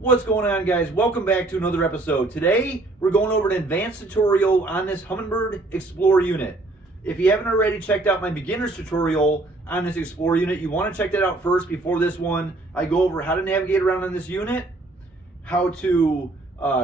What's going on, guys? Welcome back to another episode. Today we're going over an advanced tutorial on this Humminbird Xplore unit. If you haven't already checked out my beginner's tutorial on this Xplore unit, you want to check that out first before this one. I go over how to navigate around on this unit, how to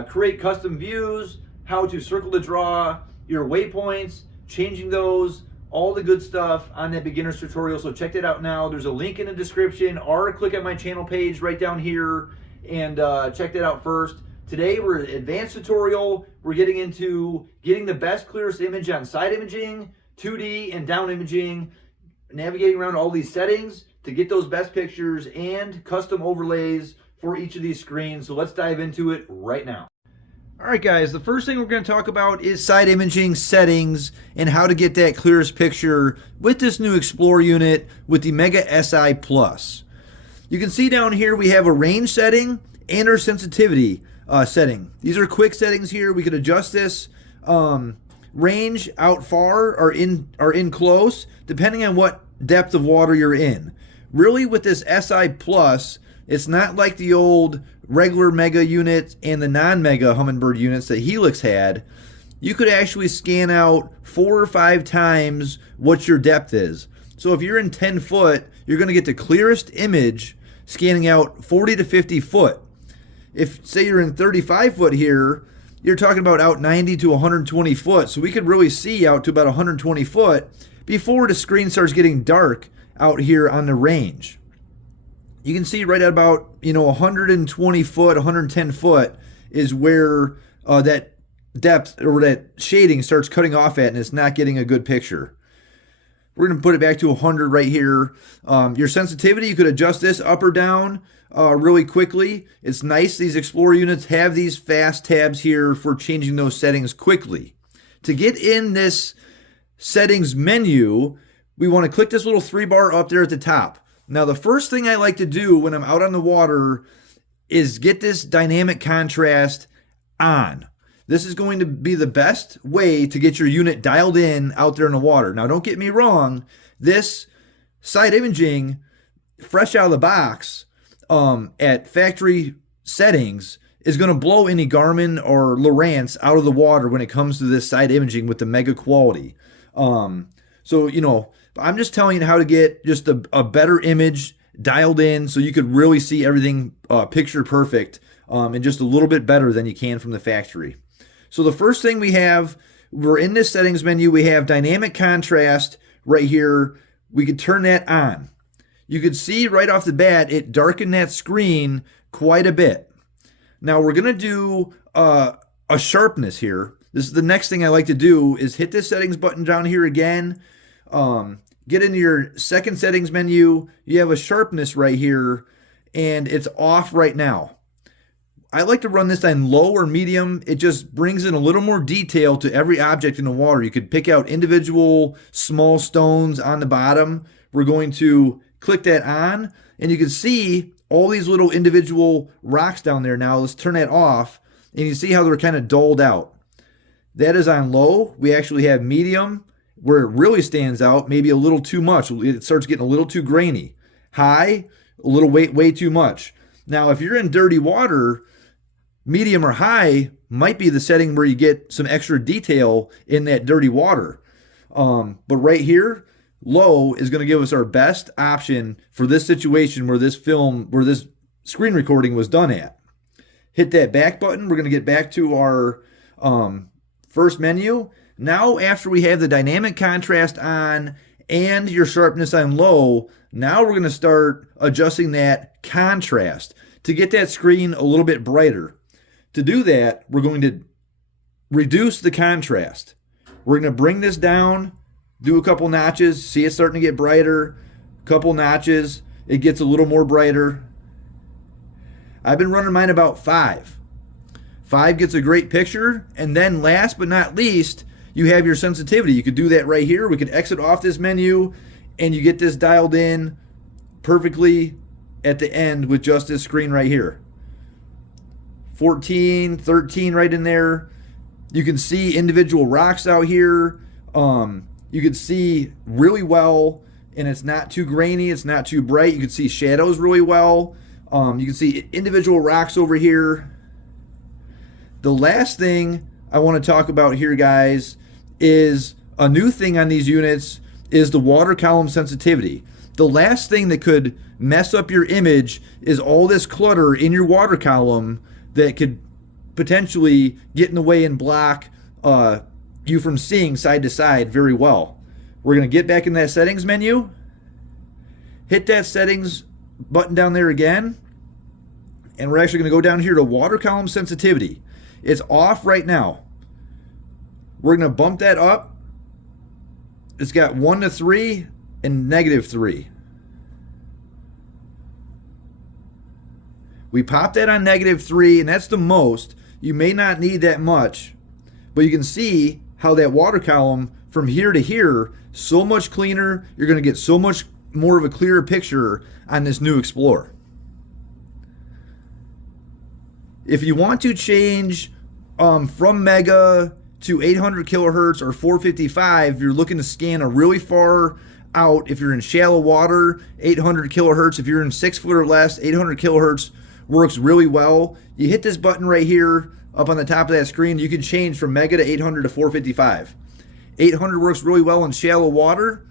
create custom views, how to circle to draw your waypoints, changing those, all the good stuff on that beginner's tutorial. So check that out now. There's a link in the description, or click on my channel page right down here and check that out first. Today we're an advanced tutorial. We're getting into getting the best, clearest image on side imaging, 2D and down imaging, navigating around all these settings to get those best pictures and custom overlays for each of these screens. So let's dive into it right now. All right, guys, the first thing we're going to talk about is side imaging settings and how to get that clearest picture with this new Xplore unit with the Mega SI Plus. You can see down here we have a range setting and our sensitivity setting. These are quick settings here. We could adjust this range out far or in close, depending on what depth of water you're in. Really, with this SI Plus, it's not like the old regular Mega unit and the non-Mega Humminbird units that Helix had. You could actually scan out 4 or 5 times what your depth is. So if you're in 10 foot, you're going to get the clearest image scanning out 40 to 50 foot. If, say, you're in 35 foot here, you're talking about out 90 to 120 foot. So we could really see out to about 120 foot before the screen starts getting dark out here on the range. You can see right at about 120 foot, 110 foot is where that depth or that shading starts cutting off at, and it's not getting a good picture. We're going to put it back to 100 right here. Your sensitivity, you could adjust this up or down really quickly. It's nice. These Xplore units have these fast tabs here for changing those settings quickly. To get in this settings menu, we want to click this little 3-bar up there at the top. Now, the first thing I like to do when I'm out on the water is get this dynamic contrast on. This is going to be the best way to get your unit dialed in out there in the water. Now, don't get me wrong. This side imaging, fresh out of the box, at factory settings, is going to blow any Garmin or Lowrance out of the water when it comes to this side imaging with the Mega quality. So, I'm just telling you how to get just a better image dialed in so you could really see everything picture perfect and just a little bit better than you can from the factory. So the first thing we're in this settings menu, we have dynamic contrast right here. We could turn that on. You could see right off the bat, it darkened that screen quite a bit. Now we're going to do a sharpness here. This is the next thing I like to do is hit this settings button down here again. Get into your second settings menu. You have a sharpness right here, and it's off right now. I like to run this on low or medium. It just brings in a little more detail to every object in the water. You could pick out individual small stones on the bottom. We're going to click that on, and you can see all these little individual rocks down there now. Let's turn that off, and you see how they're kind of dulled out. That is on low. We actually have medium, where it really stands out, maybe a little too much. It starts getting a little too grainy. High, a little way too much. Now, if you're in dirty water, medium or high might be the setting where you get some extra detail in that dirty water. But right here, low is going to give us our best option for this situation where this screen recording was done at. Hit that back button. We're going to get back to our first menu. Now, after we have the dynamic contrast on and your sharpness on low, now we're going to start adjusting that contrast to get that screen a little bit brighter. To do that, we're going to reduce the contrast. We're going to bring this down, do a couple notches, see it starting to get brighter, couple notches, it gets a little more brighter. I've been running mine about 5. 5 gets a great picture, and then last but not least, you have your sensitivity. You could do that right here. We could exit off this menu, and you get this dialed in perfectly at the end with just this screen right here. 14, 13 right in there. You can see individual rocks out here. You can see really well, and it's not too grainy, it's not too bright. You can see shadows really well. You can see individual rocks over here. The last thing I want to talk about here, guys, is a new thing on these units is the water column sensitivity. The last thing that could mess up your image is all this clutter in your water column that could potentially get in the way and block you from seeing side to side very well. We're going to get back in that settings menu, hit that settings button down there again, and we're actually going to go down here to water column sensitivity. It's off right now. We're going to bump that up. It's got 1 to 3 and -3. We pop that on -3, and that's the most. You may not need that much, but you can see how that water column from here to here, so much cleaner. You're going to get so much more of a clearer picture on this new Xplore. If you want to change from mega to 800 kilohertz or 455, you're looking to scan a really far out. If you're in shallow water, 800 kilohertz. If you're in 6 foot or less, 800 kilohertz works really well. You hit this button right here up on the top of that screen. You can change from mega to 800 to 455. 800 works really well in shallow water,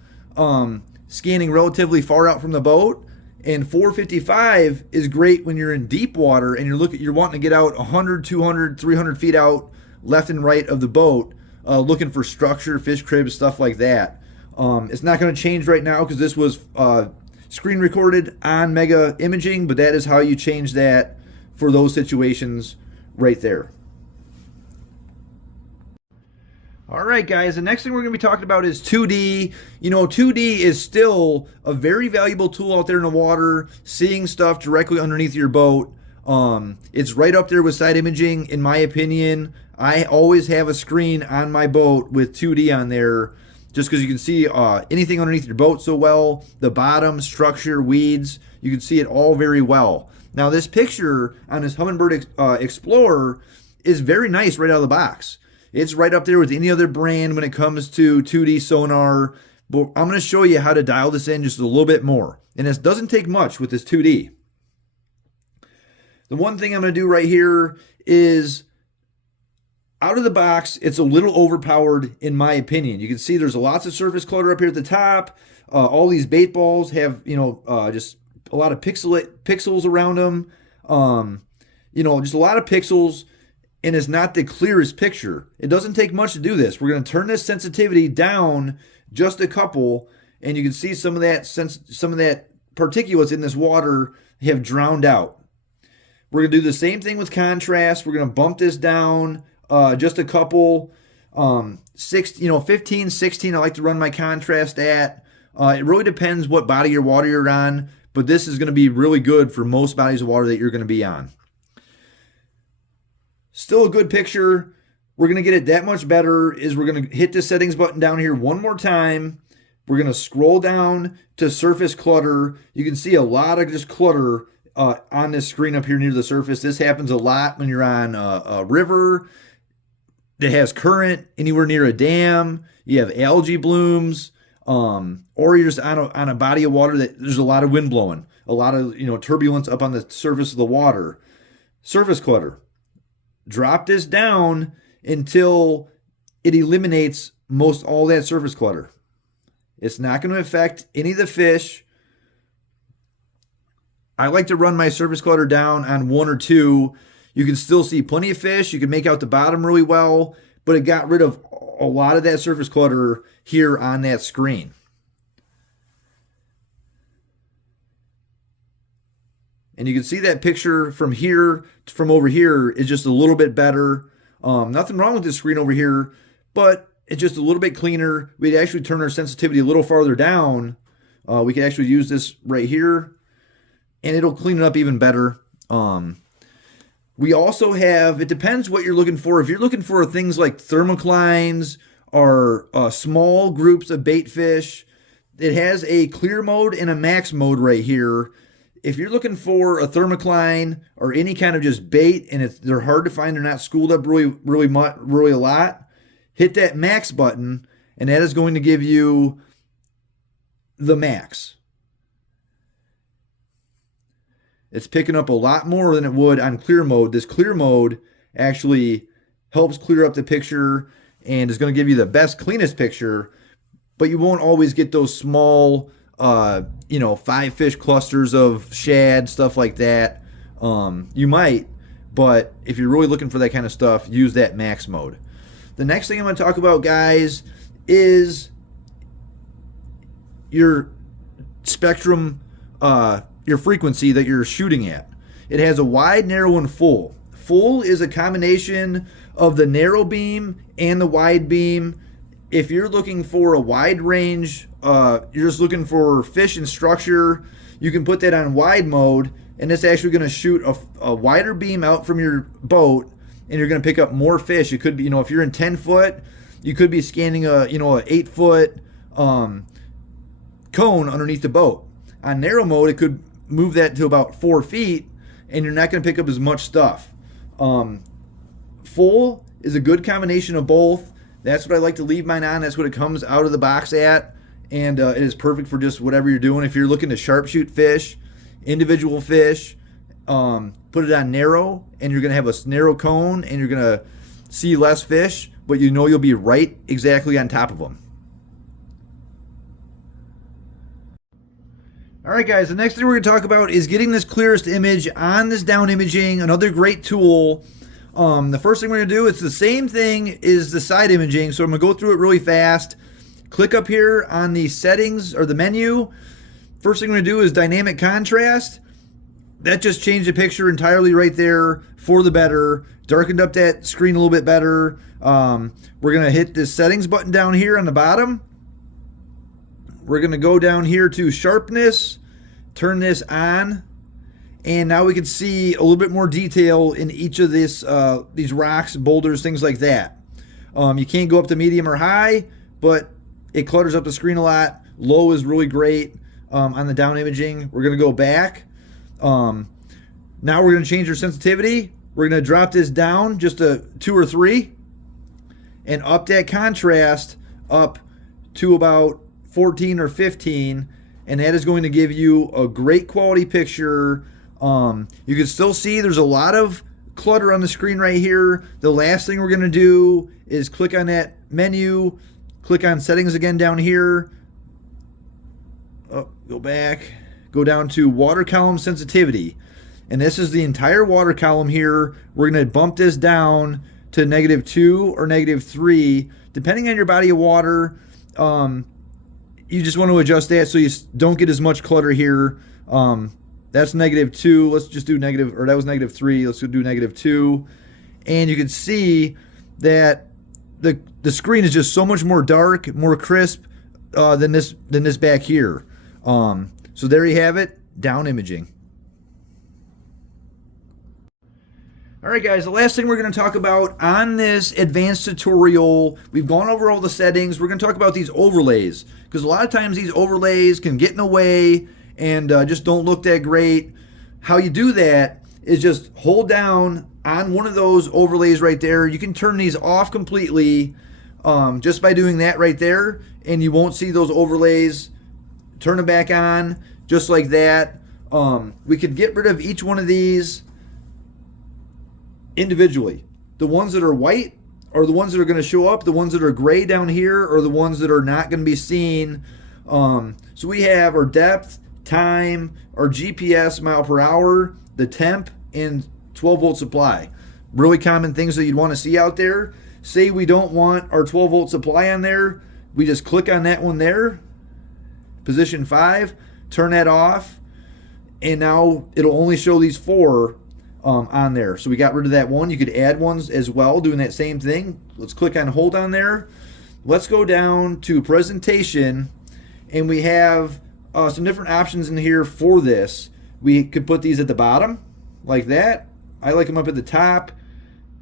scanning relatively far out from the boat. And 455 is great when you're in deep water and you're wanting to get out 100, 200, 300 feet out left and right of the boat, looking for structure, fish cribs, stuff like that. It's not going to change right now because this was screen recorded on Mega Imaging, but that is how you change that for those situations right there. All right, guys, the next thing we're going to be talking about is 2D. You know, 2D is still a very valuable tool out there in the water, seeing stuff directly underneath your boat. It's right up there with side imaging, in my opinion. I always have a screen on my boat with 2D on there, just because you can see anything underneath your boat so well. The bottom, structure, weeds, you can see it all very well. Now, this picture on this Humminbird Xplore is very nice right out of the box. It's right up there with any other brand when it comes to 2D sonar. But I'm going to show you how to dial this in just a little bit more. And this doesn't take much with this 2D. The one thing I'm going to do right here is, out of the box, it's a little overpowered in my opinion. You can see there's lots of surface clutter up here at the top. All these bait balls have, just a lot of pixels around them. Just a lot of pixels. And it's not the clearest picture. It doesn't take much to do this. We're going to turn this sensitivity down just a couple, and you can see some of that particulates in this water have drowned out. We're going to do the same thing with contrast. We're going to bump this down just a couple. 15, 16. I like to run my contrast at. It really depends what body of water you're on, but this is going to be really good for most bodies of water that you're going to be on. Still a good picture. We're going to get it that much better is we're going to hit the settings button down here one more time. We're going to scroll down to surface clutter. You can see a lot of just clutter on this screen up here near the surface. This happens a lot when you're on a river that has current, anywhere near a dam. You have algae blooms, or you're just on a body of water that there's a lot of wind blowing, a lot of turbulence up on the surface of the water. Surface clutter. Drop this down until it eliminates most all that surface clutter. It's not going to affect any of the fish. I like to run my surface clutter down on 1 or 2. You can still see plenty of fish. You can make out the bottom really well, but it got rid of a lot of that surface clutter here on that screen. And you can see that picture from over here is just a little bit better. Nothing wrong with this screen over here, but it's just a little bit cleaner. We'd actually turn our sensitivity a little farther down. We could actually use this right here, and it'll clean it up even better. We also have, it depends what you're looking for. If you're looking for things like thermoclines or small groups of bait fish, it has a clear mode and a max mode right here. If you're looking for a thermocline or any kind of just bait and they're hard to find, they're not schooled up really a lot, hit that max button, and that is going to give you the max. It's picking up a lot more than it would on clear mode. This clear mode actually helps clear up the picture and is going to give you the best, cleanest picture, but you won't always get those small, 5-fish clusters of shad, stuff like that. You might, but if you're really looking for that kind of stuff, use that max mode. The next thing I'm going to talk about, guys, is your spectrum, your frequency that you're shooting at. It has a wide, narrow, and full. Full is a combination of the narrow beam and the wide beam. If you're looking for a wide range, you're just looking for fish and structure, you can put that on wide mode, and it's actually going to shoot a wider beam out from your boat, and you're going to pick up more fish. It could be, if you're in 10 foot, you could be scanning a 8-foot cone underneath the boat. On narrow mode, it could move that to about 4 feet, and you're not going to pick up as much stuff. Full is a good combination of both. That's what I like to leave mine on. That's what it comes out of the box at, and it is perfect for just whatever you're doing. If you're looking to sharpshoot fish, individual fish, put it on narrow, and you're going to have a narrow cone, and you're going to see less fish, but you'll be right exactly on top of them. All right, guys, the next thing we're going to talk about is getting this clearest image on this down imaging, another great tool. The first thing we're going to do, it's the same thing as the side imaging, so I'm going to go through it really fast. Click up here on the settings or the menu. First thing we're going to do is dynamic contrast. That just changed the picture entirely right there for the better. Darkened up that screen a little bit better. We're going to hit this settings button down here on the bottom. We're going to go down here to sharpness, turn this on, and now we can see a little bit more detail in each of these rocks, boulders, things like that. You can't go up to medium or high, but it clutters up the screen a lot. Low is really great on the down imaging. We're going to go back. Now we're going to change our sensitivity. We're going to drop this down just a 2 or 3 and up that contrast up to about 14 or 15, and that is going to give you a great quality picture. You can still see there's a lot of clutter on the screen right here. The last thing we're going to do is click on that menu, click on settings again down here. Go back, go down to water column sensitivity, and this is the entire water column here. We're going to bump this down to -2 or -3 depending on your body of water. You just want to adjust that so you don't get as much clutter here. That's -2. Let's just do that was -3. Let's do -2. And you can see that the screen is just so much more dark, more crisp than this back here. So there you have it, down imaging. All right, guys, the last thing we're going to talk about on this advanced tutorial, we've gone over all the settings. We're going to talk about these overlays, because a lot of times these overlays can get in the way and just don't look that great. How you do that is just hold down on one of those overlays right there. You can turn these off completely just by doing that right there, and you won't see those overlays. Turn them back on just like that. We could get rid of each one of these individually. The ones that are white are the ones that are going to show up. The ones that are gray down here are the ones that are not going to be seen. So we have our depth, time, our GPS, mile per hour, the temp, and 12-volt supply. Really common things that you'd want to see out there. Say we don't want our 12-volt supply on there. We just click on that one there, position 5, turn that off, and now it'll only show these 4 on there. So we got rid of that one. You could add ones as well doing that same thing. Let's click on hold on there. Let's go down to presentation, and we have some different options in here for this. We could put these at the bottom like that. I like them up at the top.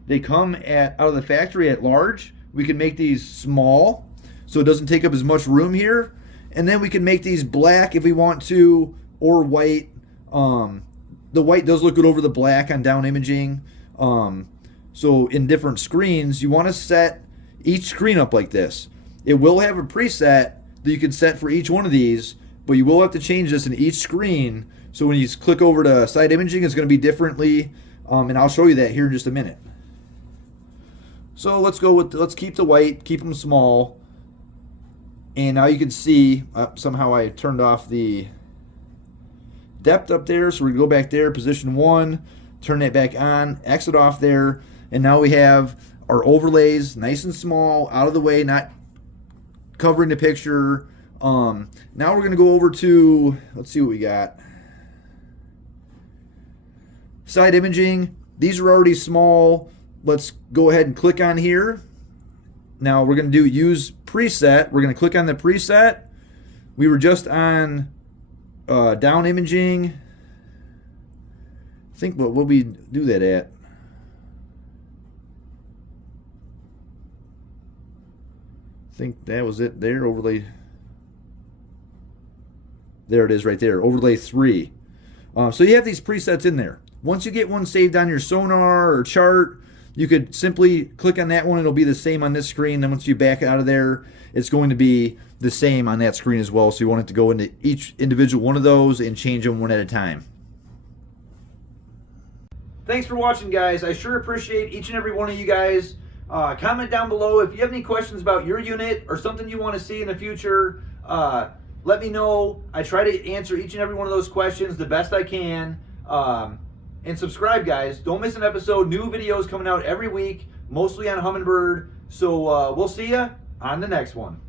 They come out of the factory at large. We can make these small so it doesn't take up as much room here, and then we can make these black if we want to, or white. The white does look good over the black on down imaging. So in different screens, you want to set each screen up like this. It will have a preset that you can set for each one of these, but you will have to change this in each screen So when you click over to side imaging, it's going to be differently, and I'll show you that here in just a minute. So let's keep the white, keep them small, and now you can see somehow I turned off the depth up there, so we go back there, position 1, turn that back on, exit off there, and now we have our overlays nice and small, out of the way, not covering the picture. Now we're going to go over to, let's see what we got. Side imaging. These are already small. Let's go ahead and click on here. Now we're going to do use preset. We're going to click on the preset. We were just on down imaging. I think what will we do that at? I think that was it there, overlay. There it is right there, overlay 3. So you have these presets in there. Once you get one saved on your sonar or chart, you could simply click on that one. It'll be the same on this screen. Then once you back out of there, it's going to be the same on that screen as well. So you want it to go into each individual one of those and change them one at a time. Thanks for watching, guys. I sure appreciate each and every one of you guys. Comment down below if you have any questions about your unit or something you want to see in the future. Let me know. I try to answer each and every one of those questions the best I can. And subscribe, guys. Don't miss an episode. New videos coming out every week, mostly on Humminbird. So we'll see you on the next one.